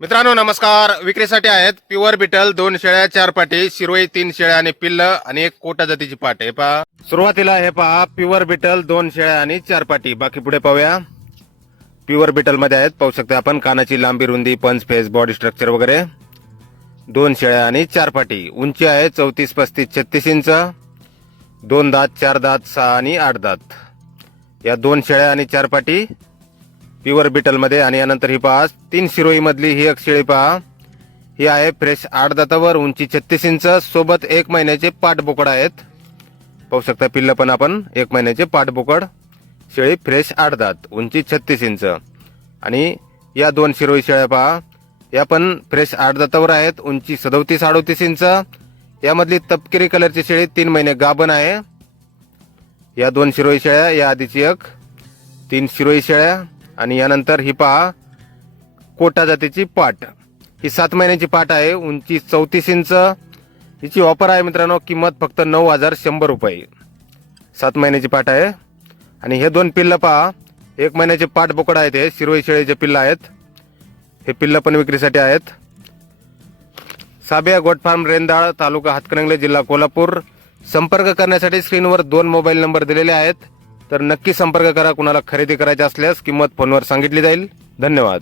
मित्रांनो नमस्कार. विक्रीसाठी आहेत प्युअर बिटल दोन शेळ्या चार पाटी शिरोई तीन शेळ्या आणि पिल्ल आणि एक कोटा जातीची पाट आहे. पहा. सुरुवातीला हे पहा प्युअर बिटल दोन शेळ्या आणि चार पाटी. बाकी पुढे पाहूया. प्युअर बिटलमध्ये आहेत पाहू शकता आपण कानाची लांबी रुंदी पंच फेस बॉडी स्ट्रक्चर वगैरे. दोन शेळ्या आणि चार पाटी. उंची आहे चौतीस पस्तीस छत्तीस इंच. दोन दात चार दात सहा आणि आठ दात. या दोन शेळ्या आणि चार पाटी. प्युअर बिटलमध्ये आणि यानंतर ही पहा तीन शिरोईमधली ही एक शेळी पहा. ही आहे फ्रेश आठ दातावर उंची छत्तीस इंच सोबत एक महिन्याचे पाठ बोकड आहेत. पाहू शकता पिल्ल पण आपण एक महिन्याचे पाठ बोकड शेळी फ्रेश आठ दात उंची छत्तीस इंच. आणि या दोन शिरोई शेळ्या पहा या पण फ्रेश आठ दातावर आहेत उंची सदोतीस अडोतीस इंच. यामधली तपकिरी कलरची शेळी तीन महिने गाभण आहे. या दोन शिरोई शेळ्या या आधीची एक तीन शिरोई शेळ्या. आणि यानंतर ही पहा कोटा जातीची पाट. ही सात महिन्याची पाट आहे उंची चौतीस इंच. हिची ऑफर आहे मित्रांनो किंमत फक्त नऊ हजार शंभर रुपये. सात महिन्याची पाट आहे. आणि हे दोन पिल्लं पहा एक महिन्याचे पाट बोकड आहेत हे शिरोई शेळीचे पिल्लं आहेत. हे पिल्लं पण विक्रीसाठी आहेत. साबिया गोट फार्म रेंदाळ तालुका हातकणंगले जिल्हा कोल्हापूर. संपर्क करण्यासाठी स्क्रीनवर दोन मोबाईल नंबर दिलेले आहेत. तर नक्की संपर्क करा कुणाला खरेदी करायचे असल्यास किंमत फोनवर सांगितली जाईल. धन्यवाद.